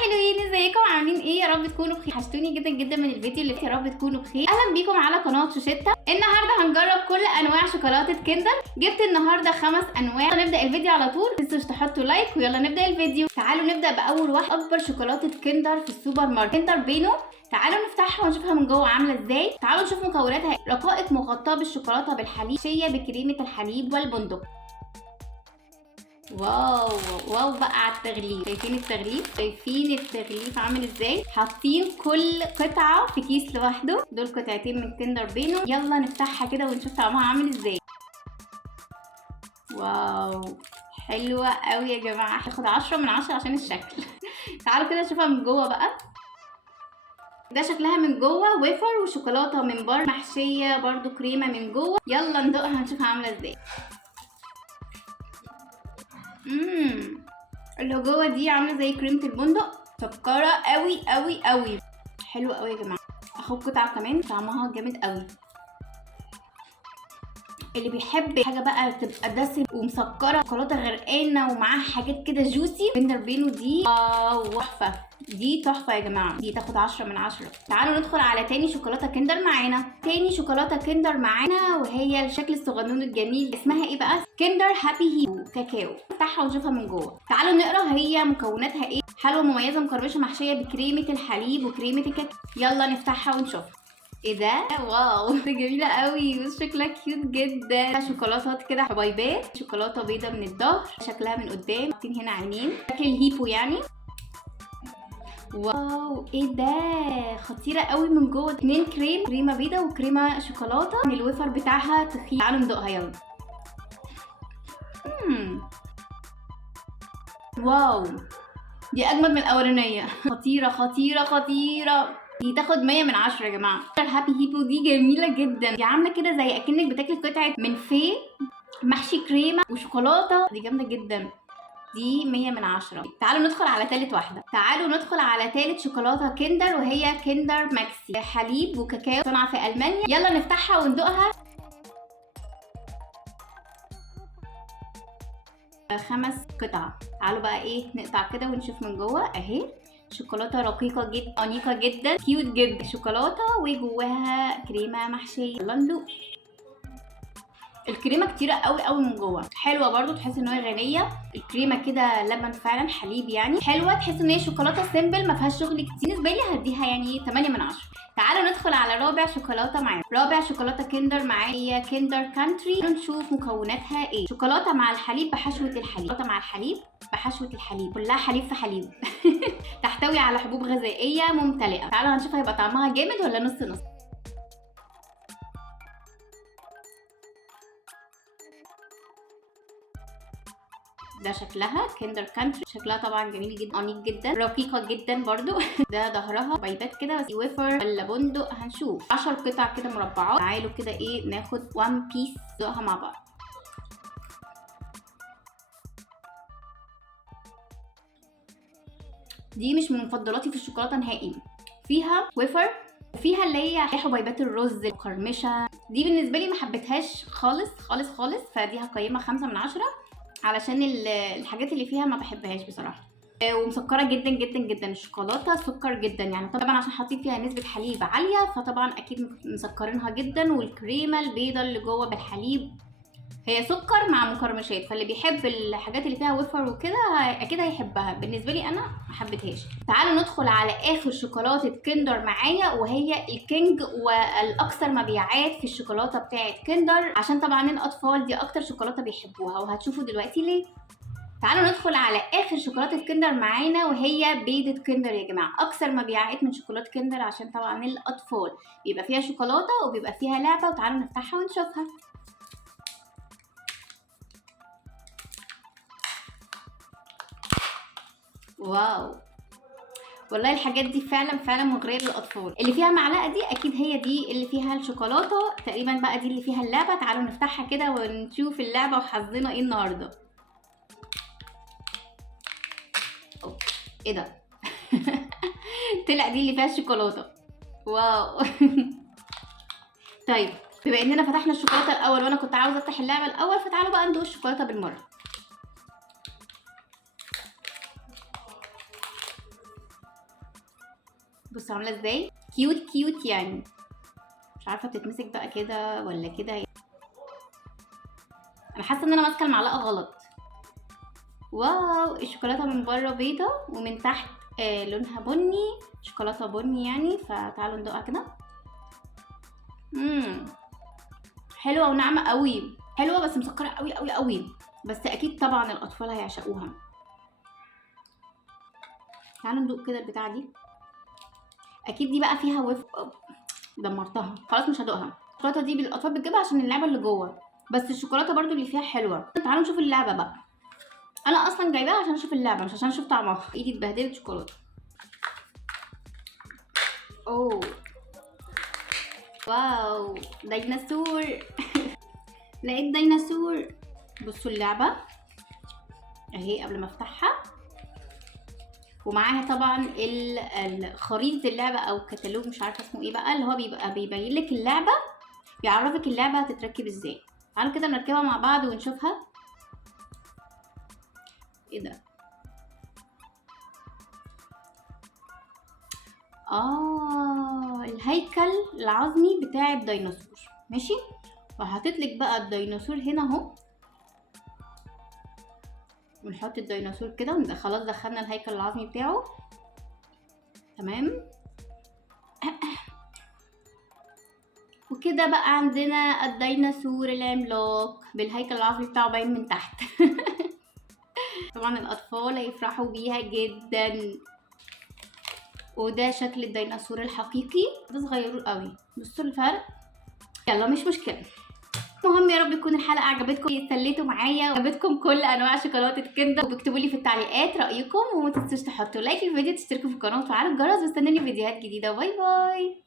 حلوين، ازيكم عاملين ايه؟ يا رب تكونوا بخير. وحشتوني جدا جدا من الفيديو اللي فيه. يا رب تكونوا بخير. اهلا بيكم على قناه شوشيتا. النهارده هنجرب كل انواع شوكولاته كندر. جبت النهارده 5 انواع. نبدا الفيديو على طول. متنسوش تحطوا لايك ويلا نبدا الفيديو. تعالوا نبدا باول واحد، اكبر شوكولاته كندر في السوبر ماركت، كندر بينو. تعالوا نفتحها ونشوفها من جوه عامله ازاي. تعالوا نشوف مكوناتها. رقائق مغطاه بالشوكولاته بالحليب، شيه بكريمه الحليب والبندق. واو واو بقى على التغليف. شايفين التغليف؟ شايفين التغليف عامل ازاي؟ حاطين كل قطعه في كيس لوحده. دول قطعتين من كندر بينو. يلا نفتحها كده ونشوف طعمها عامل ازاي. واو حلوه قوي يا جماعه. هاخد 10 من 10 عشان الشكل. تعالوا كده نشوفها من جوه بقى. ده شكلها من جوه، ويفر وشوكولاته من بره، محشيه برده كريمه من جوه. يلا ندوقها نشوفها عامله ازاي. اللي جوه دي عامله زي كريمه البندق، سكره قوي قوي قوي. حلوه قوي يا جماعه. اخد قطعه كمان، طعمها جامد قوي. اللي بيحب حاجه بقى تبقى دسم ومسكره، شوكولاته غرقانه ومعاها حاجات كده جوسي، كندر بينو دي تحفه. دي تحفه يا جماعه. دي تاخد 10 من 10. تعالوا ندخل على تاني شوكولاته كندر معانا. تاني شوكولاته كندر معانا وهي الشكل الصغنون الجميل. اسمها ايه بقى؟ كندر هابي هيبو كاكاو. نفتحها ونشوفها من جوه. تعالوا نقرا هي مكوناتها ايه. حلوه مميزه مقرمشه محشيه بكريمه الحليب وكريمه الكاكاو. يلا نفتحها ونشوفها. ايه ده؟ واو دي جميله قوي وشكلها كيوت جدا. شوكولاتات كده حبيبات، شوكولاته بيضه من الظهر، شكلها من قدام. حاطين هنا عينين شكل الهيبو يعني. واو ايه ده؟ خطيره قوي من جوه. 2 كريمه بيضه وكريمه شوكولاته. الويفر بتاعها تخين. تعالوا ندوقها يلا. واو دي اجمد من الاولانيه. خطيره خطيره خطيره. دي تاخد 100 من 10 يا جماعه. الهابي هيبو دي جميله جدا. دي عامله كده زي اكنك بتاكلي قطعه من في محشي كريمه وشوكولاته. دي جامده جدا. دي 100 من 10. تعالوا ندخل على تالت واحده. تعالوا ندخل على تالت شوكولاته كندر وهي كندر ماكسي، حليب وكاكاو، صنع في المانيا. يلا نفتحها وندوقها. 5 قطع. تعالوا بقى ايه نقطع كده ونشوف من جوه. اهي شوكولاته رقيقه جدا، انيقه جدا، كيوت جدا. شوكولاته وجواها كريمه محشيه. يلا ندوق. الكريمه كتيره قوي قوي من جوه. حلوه برضو، تحس ان هي غنيه. الكريمه كده لبن فعلا، حليب يعني. حلوه، تحس ان هي شوكولاته سيمبل ما فيهاش شغل كتير. بالنسبه لي هديها يعني 8 من 10. تعالوا ندخل على رابع شوكولاته معانا. رابع شوكولاته كندر معايا هي كندر كانتري. نشوف مكوناتها ايه. شوكولاته مع الحليب بحشوه الحليب. شوكولاته مع الحليب بحشوه الحليب، كلها حليب في حليب. تحتوي على حبوب غذائيه ممتلئه. تعالوا هنشوف هيبقى طعمها جامد ولا نص نص. ده شكلها كندر كانتري. شكلها طبعا جميل جدا، انيق جدا، رقيقه جدا برضو. ده ظهرها بيبات كده، بس ويفر ولا بندق هنشوف. 10 قطع كده مربعات. تعالوا كده ايه ناخد 1 بيس ندوقها مع بعض. دي مش من مفضلاتي في الشوكولاته نهائي. فيها ويفر وفيها اللي هي حبيبات الرز مقرمشه. دي بالنسبه لي ما حبيتهاش خالص خالص خالص. فدي هقيمها 5 من 10 علشان الحاجات اللي فيها ما بحبهاش بصراحه. ومسكره جدا جدا جدا. الشوكولاته سكر جدا يعني، طبعا عشان حاطين فيها نسبه حليب عاليه فطبعا اكيد مسكرينها جدا. والكريمه البيضه اللي جوه بالحليب هي سكر مع مقرمشات، فاللي بيحب الحاجات اللي فيها وفر وكده اكيد هيحبها. بالنسبه لي انا ما حبيتهاش. تعالوا ندخل على اخر شوكولاته كندر معايا وهي الكينج، والاكثر مبيعات في الشوكولاته بتاعه كندر، عشان طبعا الاطفال دي اكتر شوكولاته بيحبوها وهتشوفوا دلوقتي ليه. تعالوا ندخل على اخر شوكولاته كندر معانا وهي بيضه كندر يا جماعه. اكثر مبيعات من شوكولاته كندر عشان طبعا الاطفال بيبقى فيها شوكولاته وبيبقى فيها لعبه. وتعالوا نفتحها ونشوفها. واو والله الحاجات دي فعلا فعلا مغريه للاطفال. اللي فيها معلقه دي اكيد هي دي اللي فيها الشوكولاته تقريبا بقى، دي اللي فيها اللعبه. تعالوا نفتحها كده ونشوف اللعبه وحظنا ايه النهارده. ايه ده؟ طلع دي اللي فيها الشوكولاته. واو. طيب بما اننا فتحنا الشوكولاته الاول وانا كنت عاوزه افتح اللعبه الاول، فتعالوا بقى ندوق الشوكولاته بالمره. بصوا عامله ازاي، كيوت كيوت يعني. مش عارفه بتتمسك بقى كده ولا كده. انا حاسه ان انا ماسكه المعلقه غلط. واو، الشوكولاته من بره بيضه ومن تحت لونها بني، شوكولاته بني يعني. فتعالوا ندوقها كده. حلوه وناعمه قوي، حلوه بس مسكره قوي قوي قوي. بس اكيد طبعا الاطفال هيعشقوها. تعالوا ندوق كده البتاعه دي. اكيد دي بقى فيها دمرتها خلاص، مش هدوقها. الشوكولاته دي الاطفال بتجيبها عشان اللعبه اللي جوه، بس الشوكولاته برضو اللي فيها حلوه. تعالوا نشوف اللعبه بقى. انا اصلا جايباها عشان اشوف اللعبه مش عشان اشوف طعمها. ايدي اتبهدلت شوكولاته. اوه واو، ديناصور. لقيت ديناصور. بصوا اللعبه اهي قبل ما افتحها، ومعاها طبعا خريطه اللعبه او كتالوج، مش عارفه اسمه ايه بقى، اللي هو بيبقى بيبين لك اللعبه، بيعرفك اللعبه هتتركب ازاي. تعالوا كده نركبها مع بعض ونشوفها. ايه ده؟ الهيكل العظمي بتاع الديناصور. ماشي، وحطيتلك بقى الديناصور هنا اهو. ونحط الديناصور كده، خلاص دخلنا الهيكل العظمي بتاعه. تمام. وكده بقى عندنا الديناصور العملاق بالهيكل العظمي بتاعه باين من تحت. طبعا الاطفال هيفرحوا بيها جدا. وده شكل الديناصور الحقيقي، ده صغير قوي. بصوا الفرق. يلا مش مشكله. المهم يا رب تكون الحلقه عجبتكم، اتسليتوا معايا وعجبتكم كل انواع شوكولاته كندر. وبكتبوا لي في التعليقات رايكم، وما تنسوش تحطوا لايك للفيديو، تشتركوا في القناه وتفعلوا الجرس، واستنوني فيديوهات جديده. باي باي.